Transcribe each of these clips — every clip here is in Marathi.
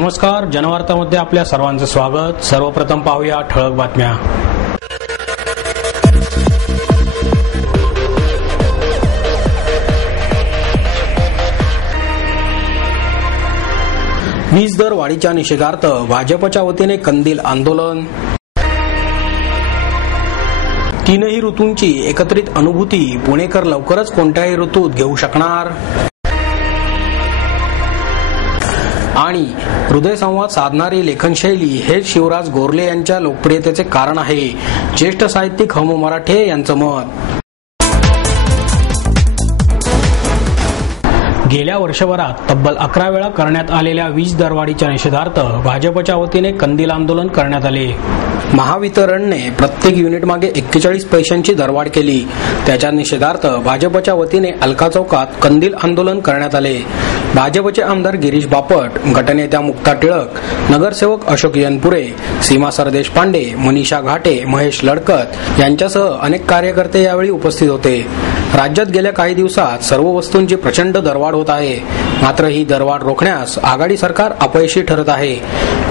नमस्कार, जनवार्तामध्ये आपल्या सर्वांचं स्वागत। सर्वप्रथम पाहूया ठळक बातम्या। वीज दर वाढीच्या निषेधार्थ भाजपच्या वतीने कंदील आंदोलन। तीनही ऋतूंची एकत्रित अनुभूती पुणेकर लवकरच कोणत्याही ऋतूत घेऊ शकणार। आणि हृदयसंवाद साधणारी लेखनशैली हेच शिवराज गोरले यांच्या लोकप्रियतेचे कारण आहे, ज्येष्ठ साहित्यिक ह.मो. मराठे यांचं मत। गेल्या वर्षभरात तब्बल 11 वेळा करण्यात आलेल्या वीज दरवाढीच्या निषेधार्थ भाजपच्या वतीने कंदील आंदोलन करण्यात आले। महावितरणने प्रत्येक युनिट मागे 41 पैशांची दरवाढ केली। त्याच्या निषेधार्थ भाजपच्या वतीने अलका चौकात कंदील आंदोलन करण्यात आले। भाजपचे आमदार गिरीश बापट, गटनेत्या मुक्ता टिळक, नगरसेवक अशोक यनपुरे, सीमा सरदेश पांडे, मनीषा घाटे, महेश लडकत यांच्यासह अनेक कार्यकर्ते यावेळी उपस्थित होते। राज्यात गेल्या काही दिवसात सर्व वस्तूंची प्रचंड दरवाढ होत आहे, मात्र ही दरवाढ रोखण्यास आघाडी सरकार अपयशी ठरत आहे।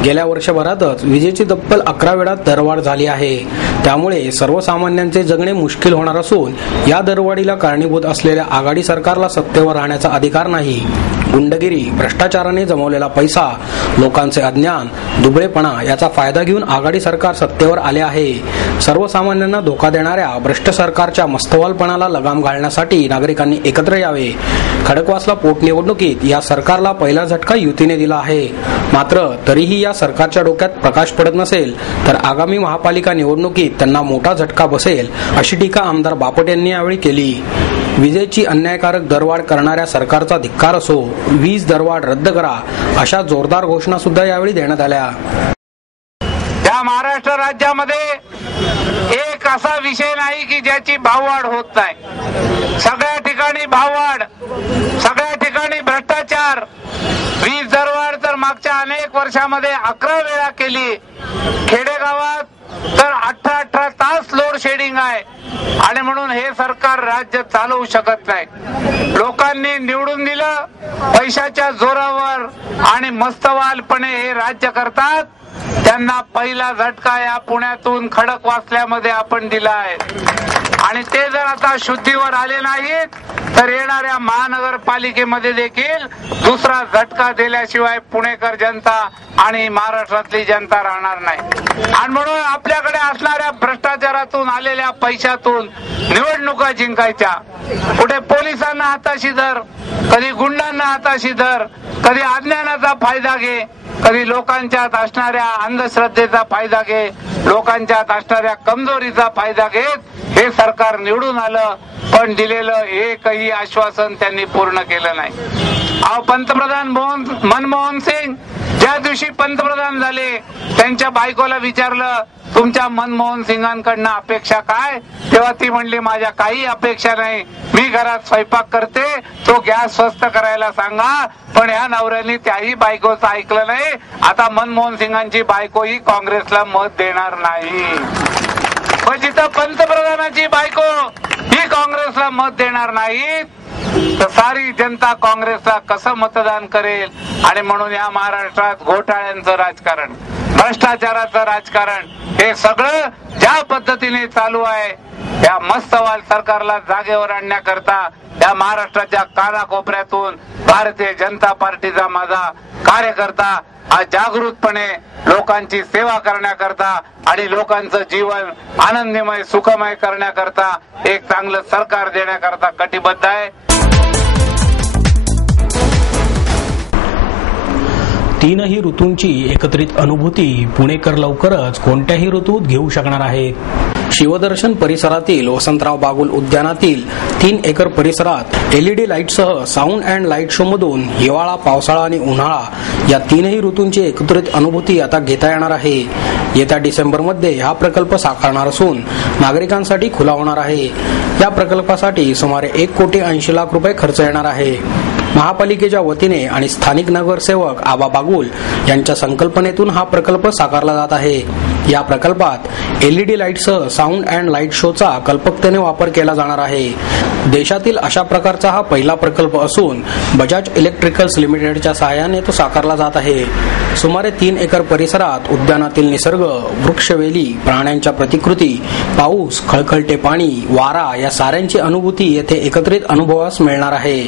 गेल्या वर्षभरातच विजेची तब्बल 11 वेळा दरवाढ झाली आहे, त्यामुळे सर्वसामान्यांचे जगणे मुश्किल होणार असून या दरवाढीला कारणीभूत असलेल्या आघाडी सरकारला सत्तेवर राहण्याचा अधिकार नाही। गुंडगिरी, भ्रष्टाचाराने जमवलेला पैसा, लोकांचे अज्ञान, दुबळेपणा याचा फायदा घेऊन आघाडी सरकार सत्तेवर आले आहे। सर्वसामान्यांना धोका देणाऱ्या भ्रष्ट सरकारच्या मस्तवालपणाला लगाम घालण्यासाठी नागरिकांनी एकत्र यावे। खडकवासला पोटनिवडणुकीत या सरकारला पहिला झटका युतीने दिला आहे, मात्र तरीही या सरकारच्या डोक्यात प्रकाश पडत नसेल तर आगामी महापालिका निवडणुकीत त्यांना मोठा झटका बसेल, अशी टीका आमदार बापट यांनी यावेळी केली। विजेची अन्यायकारक दरवाढ करणाऱ्या सरकारचा धिक्कार असो, वीज दरवाढ रद्द करा अशा जोरदार घोषणा सुद्धा यावेळी देण्यात आल्या। या महाराष्ट्र राज्यामध्ये एक असा विषय नाही की ज्याची भाववाढ होत नाही। सगळ्या ठिकाणी भाववाढ, सगळ्या ठिकाणी भ्रष्टाचार। वीज दरवाढ तर मागच्या अनेक वर्षामध्ये 11 वेळा केली। खेडेगावात तर 18 तास लोड शेडिंग आहे, आणि म्हणून हे सरकार राज्य चालवू शकत नाही। लोकांनी निवडून दिलं पैशाच्या जोरावर आणि मस्तवालपणे हे राज्य करतात। त्यांना पहिला झटका या पुण्यातून खडकवासल्यामध्ये आपण दिला आहे, आणि ते जर आता शुद्धीवर आले नाहीत तर येणाऱ्या महानगरपालिकेमध्ये देखील दुसरा झटका दिल्याशिवाय पुणेकर जनता आणि महाराष्ट्रातली जनता राहणार नाही। आणि म्हणून आपल्याकडे असणाऱ्या भ्रष्टाचारातून आलेल्या पैशातून निवडणुका जिंकायच्या। कुठे पोलिसांना हाताशी धर, कधी गुंडांना हाताशी धर, कधी अज्ञानाचा फायदा घे, कधी लोकांच्यात असणाऱ्या अंधश्रद्धेचा फायदा घे, लोकांच्यात असणाऱ्या कमजोरीचा फायदा घेत हे सरकार निवडून आलं, पण दिलेलं एकही आश्वासन त्यांनी पूर्ण केलं नाही। पंतप्रधान मनमोहन सिंग ज्या दिवशी पंतप्रधान झाले त्यांच्या बायकोला विचारलं, तुमच्या मनमोहन सिंगांकडनं अपेक्षा काय? तेव्हा ती म्हणली, माझ्या काही अपेक्षा नाही, मी घरात स्वयंपाक करते, तो गॅस स्वस्त करायला सांगा। पण या नवऱ्याने त्याही बायकोचं ऐकलं नाही। आता मनमोहन सिंगांची बायको ही काँग्रेसला मत देणार नाही। पण जिथं पंतप्रधानाची बायको ही काँग्रेसला मत देणार नाही तर सारी जनता काँग्रेसला कसं मतदान करेल? आणि म्हणून या महाराष्ट्रात घोटाळ्यांचं राजकारण, भ्रष्टाचाराचं राजकारण हे सगळं ज्या पद्धतीने चालू आहे, या मस्तवाल सरकारला जागेवर आणण्याकरता या महाराष्ट्राच्या कानाकोपऱ्यातून भारतीय जनता पार्टीचा माझा कार्यकर्ता आज जागृतपणे लोकांची सेवा करण्याकरता आणि लोकांचं जीवन आनंदमय सुखमय करण्याकरता एक चांगलं सरकार देण्याकरता कटिबद्ध आहे। तीनही ऋतूंची एकत्रित अनुभूती पुणेकर लवकरच कोणत्याही ऋतूत घेऊ शकणार आहेत। शिवदर्शन परिसरातील वसंतराव बागुल उद्यानातील 3 एकर परिसरात LED लाईटसह साऊंड अँड लाईट शो मधून हिवाळा, पावसाळा आणि उन्हाळा या तीनही ऋतूंची एकत्रित अनुभूती आता घेता येणार आहे। येत्या डिसेंबरमध्ये हा प्रकल्प साकारणार असून नागरिकांसाठी खुला होणार आहे। या प्रकल्पासाठी सुमारे 1,80,00,000 रुपये खर्च येणार आहे। महापालिकेच्या वतीने आणि स्थानिक नगरसेवक आबा बागुल यांच्या संकल्पनेतून हा प्रकल्प साकारला जात आहे। या प्रकल्पात LED लाईटसह साऊंड अँड लाईट शोचा कल्पकतेने वापर केला जाणार आहे. देशातील अशा प्रकारचा हा पहिला प्रकल्प असून बजाज इलेक्ट्रिकल्स लिमिटेडच्या सहाय्याने तो साकारला जात आहे. सुमारे 3 एकर परिसरात उद्यानातील निसर्ग, वृक्षवेली, प्राण्यांच्या प्रतिकृती, पाऊस, खळखळते पाणी, वारा या साऱ्यांची अनुभूती येथे एकत्रित अनुभवास मिळणार आहे.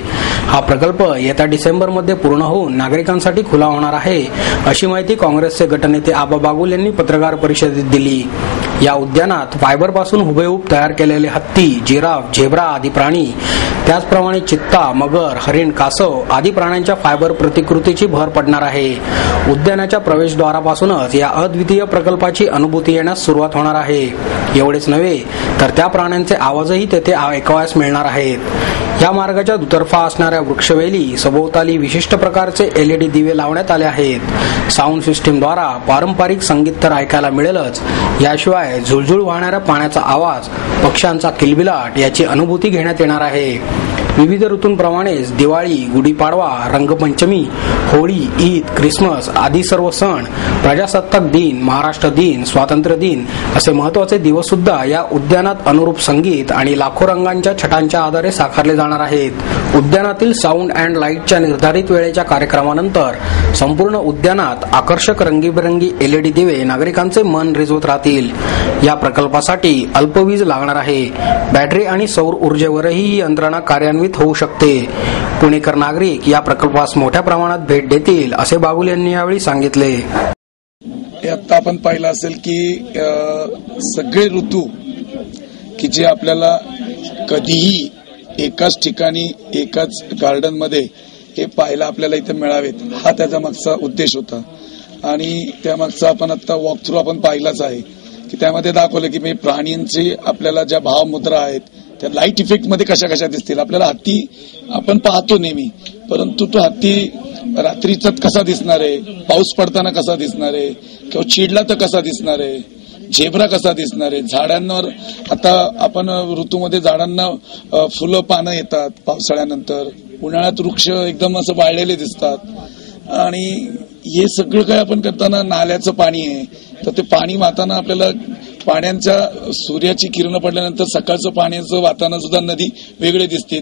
हा प्रकल्प येत्या डिसेंबरमध्ये पूर्ण होऊन नागरिकांसाठी खुला होणार आहे, अशी माहिती काँग्रेसचे गटनेते आबा बागुल यांनी पत्रकार परिषदेत दिली. या उद्यानात फायबरपासून हुबेहूब तयार केलेले हत्ती, जिराफ, झेब्रा आदी प्राणी, त्याचप्रमाणे चित्ता, मगर, हरिण, कासव आदी प्राण्यांच्या फायबर प्रतिकृतीची भर पडणार आहे. उद्यानाच्या प्रवेशद्वारापासूनच या अद्वितीय प्रकल्पाची अनुभूती येण्यास सुरुवात होणार आहे. एवढेच नव्हे तर त्या प्राण्यांचे आवाजही तेथे ऐकावयास मिळणार आहेत. या मार्गाच्या दुतर्फा असणाऱ्या वृक्षवेली सभोवताली विशिष्ट प्रकारचे LED दिवे लावण्यात आले आहेत. साऊंड सिस्टीमद्वारा पारंपरिक संगीत तर ऐकायला मिळेलच, याशिवाय झुळझुळ वाहणाऱ्या पाण्याचा आवाज, पक्ष्यांचा किलबिलाट याची अनुभूती घेण्यात येणार आहे. विविध ऋतूंप्रमाणेच दिवाळी, गुढीपाडवा, रंगपंचमी, होळी, ईद, ख्रिसमस आदी सर्व सण, प्रजासत्ताक दिन, महाराष्ट्र दिन, स्वातंत्र्य दिन असे महत्त्वाचे दिवस सुद्धा या उद्यानात अनुरूप संगीत आणि लाखो रंगांच्या छटांच्या आधारे साकारले जाणार आहेत. उद्यानातील साऊंड अँड लाईटच्या निर्धारित वेळेच्या कार्यक्रमानंतर संपूर्ण उद्यानात आकर्षक रंगीबेरंगी LED दिवे नागरिकांचे मन रिझवत राहतील. या प्रकल्पासाठी अल्प वीज लागणार आहे. बॅटरी आणि सौर ऊर्जेवरही ही यंत्रणा कार्यान्वित होऊ शकते. पुणेकर नागरिक या प्रकल्पास मोठ्या प्रमाणात भेट देतील, असे बागुल यांनी यावेळी सांगितले. आता आपण पाहिलं असेल की सगळे ऋतू की जे आपल्याला कधीही एकाच ठिकाणी एकाच गार्डन मध्ये हे पाहायला आपल्याला इथे मिळावेत, हा त्याचा मागचा उद्देश होता. आणि त्यामागचा आपण आता वॉक थ्रू आपण पाहिलाच आहे की त्यामध्ये दाखवलं की प्राण्यांची आपल्याला ज्या भावमुद्रा आहेत त्या लाईट इफेक्ट मध्ये कशा कशा दिसतील. आपल्याला हत्ती आपण पाहतो नेहमी, परंतु तो हत्ती रात्रीचा कसा दिसणार आहे, पाऊस पडताना कसा दिसणार आहे, किंवा चिडला तर कसा दिसणार आहे, झेब्रा कसा दिसणार आहे. झाडांवर आता आपण ऋतूमध्ये झाडांना फुलं पानं येतात, पावसाळ्यानंतर उन्हाळ्यात वृक्ष एकदम असं वाळलेले दिसतात. आणि हे सगळं काय आपण करताना नाल्याचं पाणी आहे, तर ते पाणी वाहताना आपल्याला पाण्याच्या सूर्याची किरण पडल्यानंतर सकाळचं पाण्याचं वाहताना सुद्धा नदी वेगळे दिसते,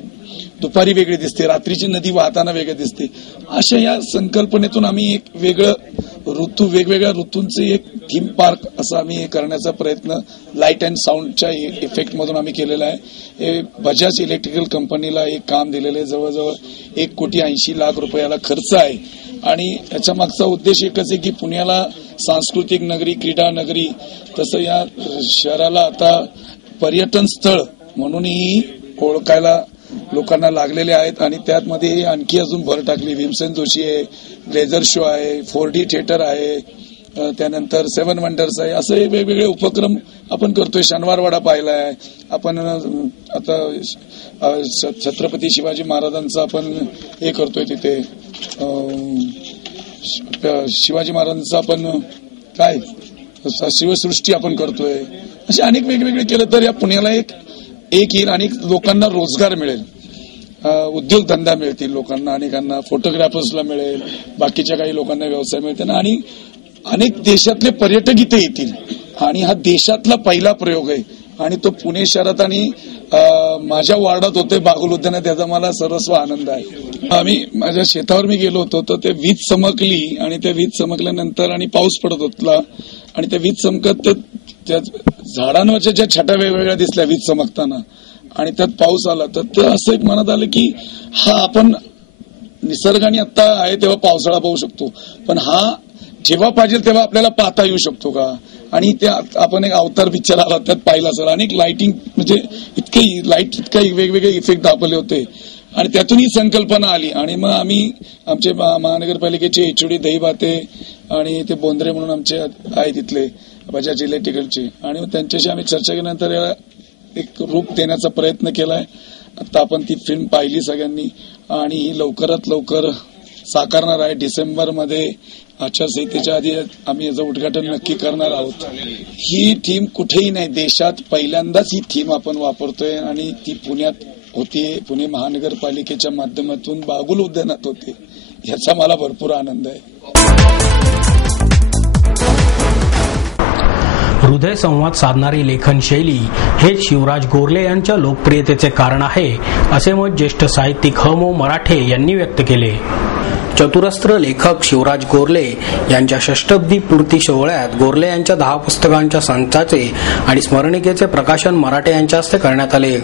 दुपारी वेगळी दिसते, रात्रीची नदी वाहताना वेगळी दिसते. अशा या संकल्पनेतून आम्ही एक वेगवेगळ्या ऋतूंचे एक थीम पार्क असं आम्ही करण्याचा प्रयत्न लाईट अँड साऊंडच्या इफेक्ट मधून आम्ही केलेला आहे. बजाज इलेक्ट्रिकल कंपनीला एक काम दिलेलं आहे. जवळजवळ 1,80,00,000 रुपयाला खर्च आहे. आणि याच्या मागचा उद्देश एकच आहे की पुण्याला सांस्कृतिक नगरी, क्रीडा नगरी, तसं या शहराला आता पर्यटन स्थळ म्हणूनही ओळखायला लोकांना लागलेले आहेत. आणि त्यामध्ये आणखी अजून भर टाकली. भीमसेन जोशी आहे, लेझर शो आहे, 4D थिएटर आहे, त्यानंतर 7 वंडर्स आहे. असे वेगवेगळे उपक्रम आपण करतोय. शनिवारवाडा पाहिला आहे आपण. आता छत्रपती शिवाजी महाराजांचा आपण हे करतोय, तिथे शिवाजी महाराजांचा आपण काय शिवसृष्टी आपण करतोय. असे अनेक वेगवेगळे केलं तर या पुण्याला एक येईल आणि लोकांना रोजगार मिळेल, उद्योगधंदा मिळतील लोकांना, अनेकांना फोटोग्राफर्सला मिळेल, बाकीच्या काही लोकांना व्यवसाय मिळतील आणि अनेक देशातले पर्यटक इथे येतील. आणि हा देशातला पहिला प्रयोग आहे आणि तो पुणे शहरात आणि माझ्या वार्डात होते बागुल उद्यानात, त्याचा मला सर्वस्व आनंद आहे. माझ्या शेतावर मी गेलो होतो तर ते वीज चमकली आणि त्या वीज चमकल्यानंतर आणि पाऊस पडत होता आणि त्या वीज चमकत त्या झाडांवरच्या ज्या छटा वेगवेगळ्या दिसल्या वीज चमकताना आणि त्यात पाऊस आला, तर ते असं एक मनात आलं की हा आपण निसर्गाने आता आहे तेव्हा पावसाळा पाहू शकतो, पण हा जेव्हा पाहिजे तेव्हा आपल्याला पाहता येऊ शकतो का. आणि त्या आपण एक अवतार पिक्चर आला त्यात पाहिला सर, अनेक लाइटिंग म्हणजे इतका वेगवेगळे इफेक्ट दाखवले होते आणि त्यातून ही संकल्पना आली. आणि मग आम्ही आमचे महानगरपालिकेचे HOD दहीबाते आणि ते बोंद्रे म्हणून आमचे आहे तिथले बजाज इलेक्ट्रिकलचे, आणि त्यांच्याशी आम्ही चर्चा केल्यानंतर याला एक रूप देण्याचा प्रयत्न केलाय. आता आपण ती फिल्म पाहिली सगळ्यांनी आणि ही लवकरात लवकर साकारणार आहे. डिसेंबरमध्ये आचारसंहितेच्या आधी आम्ही याचं उद्घाटन नक्की करणार आहोत. ही थीम कुठेही नाही, देशात पहिल्यांदाच ही थीम आपण वापरतोय आणि ती पुण्यात होतीये. पुणे महानगरपालिकेच्या माध्यमातून बागुल उद्यानात होते, याचा मला भरपूर आनंद आहे. हृदय संवाद साधणारी लेखन शैली हेच शिवराज गोरले यांच्या लोकप्रियतेचे कारण आहे, असे मत ज्येष्ठ साहित्यिक ह.मो. मराठे यांनी व्यक्त केले. चतुरस्त्र लेखक शिवराज गोरले यांच्या षष्टब्दी पूर्ती सोहळ्यात गोरले यांच्या 10 पुस्तकांच्या संचाचे आणि स्मरणिकेचे प्रकाशन मराठे यांच्या हस्ते करण्यात आले.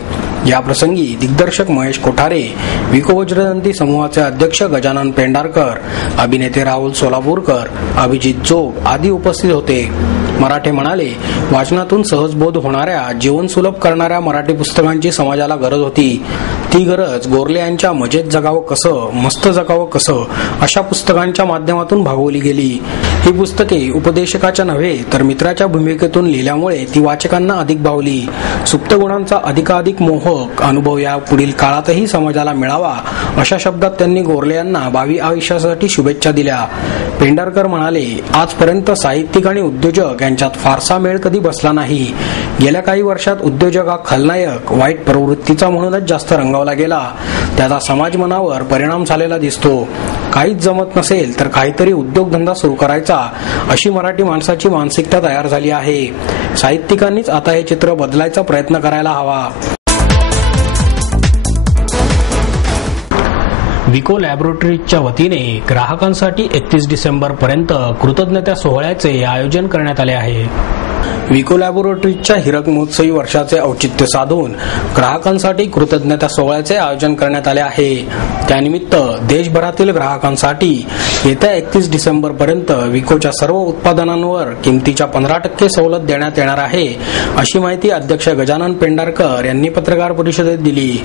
या प्रसंगी दिग्दर्शक महेश कोठारे, विको वज्रदंती समूहाचे अध्यक्ष गजानन पेंढारकर, अभिनेते राहुल सोलापूरकर, अभिजित जोग आदी उपस्थित होते. मराठे म्हणाले, वाचनातून सहजबोध होणाऱ्या, जीवन सुलभ करणाऱ्या मराठी पुस्तकांची समाजाला गरज होती. ती गरज गोरले यांच्या मजेत जगावं कसं, मस्त जगावं कसं अशा पुस्तकांच्या माध्यमातून भागवली गेली. ही पुस्तके उपदेशकाच्या नव्हे तर मित्राच्या भूमिकेतून लिहिल्यामुळे ती वाचकांना अधिक भावली. सुप्त गुणांचा अधिकाधिक मोहक अनुभव या पुढील काळातही समाजाला मिळावा अशा शब्दात त्यांनी गोरले यांना भावी आयुष्यासाठी शुभेच्छा दिल्या. पेंढारकर म्हणाले, आजपर्यंत साहित्यिक आणि उद्योजक यांच्यात फारसा मेळ कधी बसला नाही. गेल्या काही वर्षात उद्योजक हा खलनायक, वाईट प्रवृत्तीचा म्हणूनच जास्त रंगवला गेला. त्याचा समाज मनावर परिणाम झालेला दिसतो. काहीच जमत नसेल तर काहीतरी उद्योगधंदा सुरू करायचा अशी मराठी माणसाची मानसिकता तयार झाली आहे. साहित्यिकांनीच आता हे चित्र बदलायचा प्रयत्न करायला हवा. विको लॅबोरेटरीजच्या वतीने ग्राहकांसाठी 31 डिसेंबर पर्यंत कृतज्ञता सोहळ्याचे आयोजन करण्यात आले आहे. विको लॅबोरेटरीजच्या हीरक महोत्सवी वर्षाचे औचित्य साधून ग्राहकांसाठी कृतज्ञता सोहळ्याचे आयोजन करण्यात आले आहे. त्यानिमित्त देशभरातील ग्राहकांसाठी येत्या 31 डिसेंबर पर्यंत विकोच्या सर्व उत्पादनांवर किमतीच्या 15% सवलत देण्यात येणार आहे, अशी माहिती अध्यक्ष गजानन पेंढारकर यांनी पत्रकार परिषदेत दिली.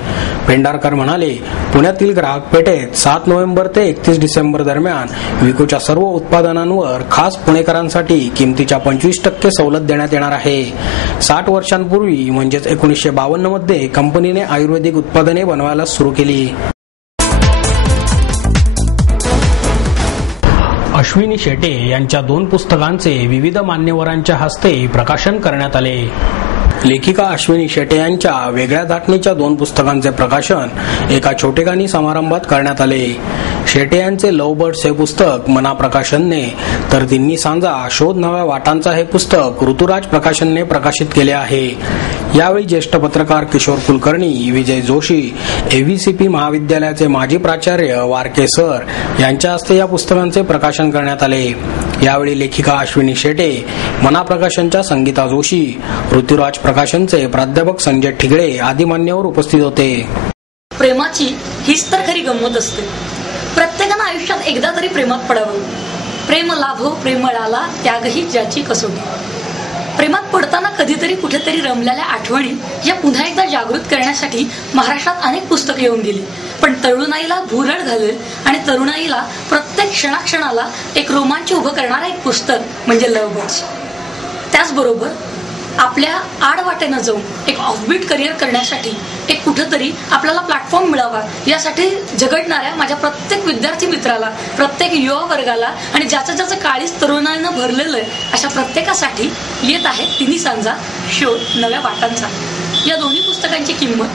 पेंढारकर म्हणाले, पुण्यातील ग्राहक पेठेत 7 नोव्हेंबर ते 31 डिसेंबर दरम्यान विकोच्या सर्व उत्पादनांवर खास पुणेकरांसाठी किमतीच्या 25% सवलत देण्यात येणार आहे. 60 वर्षांपूर्वी म्हणजेच 1952 मध्ये कंपनीने आयुर्वेदिक उत्पादने बनवायला सुरू केली. अश्विनी शेटे यांच्या 2 पुस्तकांचे विविध मान्यवरांच्या हस्ते प्रकाशन करण्यात आले. लेखिका अश्विनी शेटे यांच्या वेगळ्या धाटणीच्या 2 पुस्तकांचे प्रकाशन एका छोटेखानी समारंभात करण्यात आले. शेटे यांचे लव्ह बर्ड्स हे पुस्तक मना प्रकाशनने, तर तिन्ही सांजा शोध नव्या वाटांचा हे पुस्तक ऋतुराज प्रकाशनने प्रकाशित केले आहे. यावेळी ज्येष्ठ पत्रकार किशोर कुलकर्णी, विजय जोशी, एव्हीसीपी महाविद्यालयाचे माजी प्राचार्य वारके सर यांच्या हस्ते या पुस्तकांचे प्रकाशन करण्यात आले. यावेळी लेखिका अश्विनी शेटे, मना प्रकाशनच्या संगीता जोशी, ऋतुराज प्रकाशनचे प्राध्यापक संजय ठिगळे आदी मान्यवर उपस्थित होते. प्रेमाची हीच तर खरी गंमत असते. प्रत्येकानं आयुष्यात एकदा तरी प्रेमात पडावं. प्रेम लाभो प्रेमळाला, त्यागही ज्याची कसोटी. प्रेमात पडताना कधीतरी कुठेतरी रमलेल्या आठवणी या पुन्हा एकदा जागृत करण्यासाठी महाराष्ट्रात अनेक पुस्तकं येऊन गेली. पण तरुणाईला भुरळ घालेल आणि तरुणाईला प्रत्येक क्षणाक्षणाला एक रोमांच उभं करणारं एक पुस्तक म्हणजे लव्ह बर्ड्स. त्याचबरोबर आपल्या आडवाटेनं जाऊन एक ऑफबीट करिअर करण्यासाठी एक कुठेतरी आपल्याला प्लॅटफॉर्म मिळावा यासाठी झगडणाऱ्या माझ्या प्रत्येक विद्यार्थी मित्राला, प्रत्येक युवा वर्गाला आणि ज्याचं ज्याचं काळीज तरुणाईनं भरलेलं आहे अशा प्रत्येकासाठी येत आहे तिन्ही सांजा शोध नव्या वाटांचा. या दोन्ही पुस्तकांची किंमत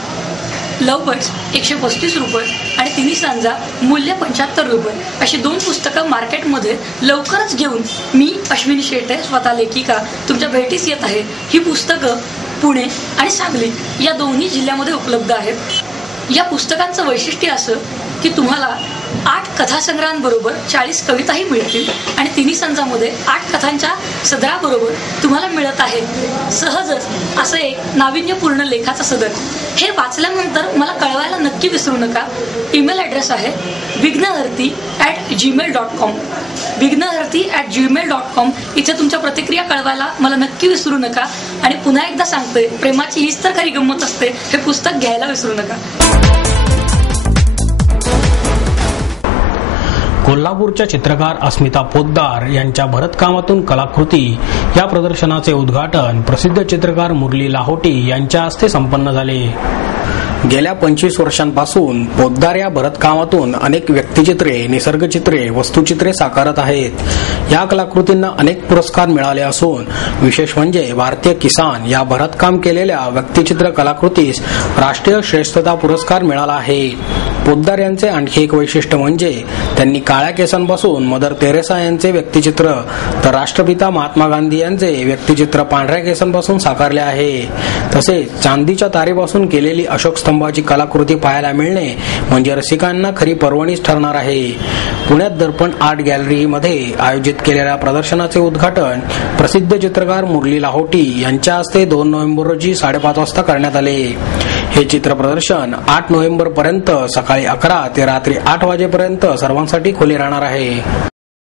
लव्ह बर्ड्स 135 रुपये आणि तिन्ही सांजा मूल्य 75 रुपये अशी 2 पुस्तकं मार्केटमध्ये लवकरच घेऊन मी अश्विनी शेटे स्वतः लेखिका तुमच्या भेटीस येत आहे. ही पुस्तकं पुणे आणि सांगली या दोन्ही जिल्ह्यामध्ये उपलब्ध आहेत. या पुस्तकांचं वैशिष्ट्य असं की तुम्हाला 8 कथासंग्रहांबरोबर 40 कविताही मिळतील आणि तिन्ही संचामध्ये 8 कथांच्या सदराबरोबर तुम्हाला मिळत आहे सहजच असं एक नाविन्यपूर्ण लेखाचं सदर. हे वाचल्यानंतर मला कळवायला नक्की विसरू नका. ईमेल ॲड्रेस आहे vignarthi@gmail.com. vignarthi@gmail.com इथे तुमच्या प्रतिक्रिया कळवायला मला नक्की विसरू नका. आणि पुन्हा एकदा सांगते, प्रेमाची हीच तर खरी गंमत असते. हे पुस्तक घ्यायला विसरू नका. कोल्हापूरच्या चित्रकार अस्मिता पोद्दार यांच्या भरतकामातून कलाकृती या प्रदर्शनाचे उद्घाटन प्रसिद्ध चित्रकार मुरली लाहोटी यांच्या हस्ते संपन्न झाले. गेल्या 25 वर्षांपासून पोद्दार या भरतकामातून अनेक व्यक्तिचित्रे, निसर्गचित्रे, वस्तुचित्रे साकारत आहेत. या कलाकृतींना अनेक पुरस्कार मिळाले असून विशेष म्हणजे भारतीय किसान या भरतकाम केलेल्या व्यक्तिचित्र कलाकृतीस राष्ट्रीय श्रेष्ठता पुरस्कार मिळाला आहे. पोद्दार यांचे आणखी एक वैशिष्ट्य म्हणजे त्यांनी काळ्या केसांपासून मदर तेरेसा यांचे व्यक्तिचित्र तर राष्ट्रपिता महात्मा गांधी यांचे व्यक्तिचित्र पांढऱ्या केसांपासून साकारले आहे. तसेच चांदीच्या तारेपासून केलेली अशोक स्तंभाची कलाकृती पाहायला मिळणे म्हणजे रसिकांना खरी पर्वणीच ठरणार आहे. पुण्यात दर्पण आर्ट गॅलरीमध्ये आयोजित केलेल्या प्रदर्शनाचे उद्घाटन प्रसिद्ध चित्रकार मुरली लाहोटी यांच्या हस्ते 2 नोव्हेंबर रोजी 5:30 वाजता करण्यात आले. हे चित्र प्रदर्शन 8 नोव्हेंबर पर्यंत सकाळी 11 ते रात्री 8 वाजेपर्यंत सर्वांसाठी खुले राहणार आहे.